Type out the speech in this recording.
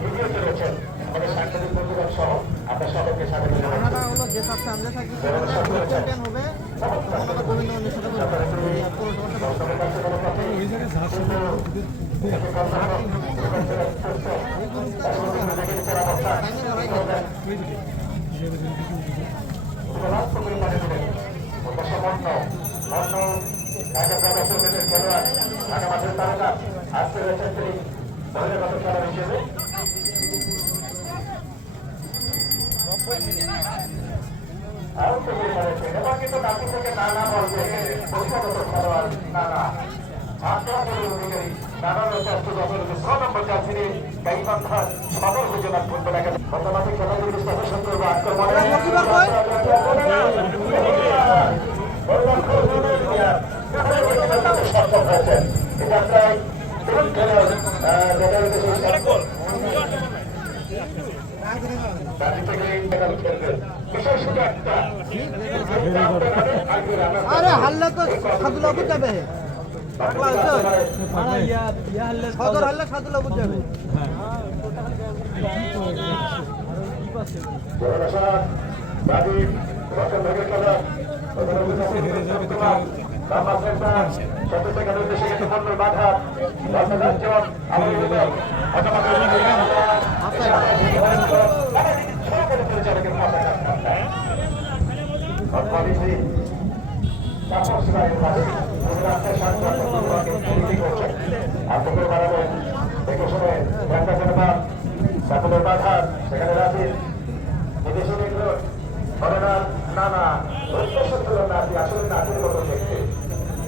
ভিডিওতে রয়েছেন আমাদের সাংবাদিক বন্ধুগণ সহ আমরা ওনারা হলো যে তার সামনে থাকবে চ্যাম্পিয়ন হবে। কলকাতা গোবিন্দ গঞ্জের সাথে পৌরসভার সাথে ওই জায়গায় ঝাড় শুরু টাইমে লড়াই সক্ষম হয়েছেন এটা প্রায় তরুণ খেলোয়াড় দেখা যাচ্ছে বিশেষ শুধু একটা আরে হারলে তো সাদুলাবু যাবে পাগলা হয়েছে সাদুলাবু যাবে সেখানে রাজির বিদেশি দেখল না না আসলে নাতির মতো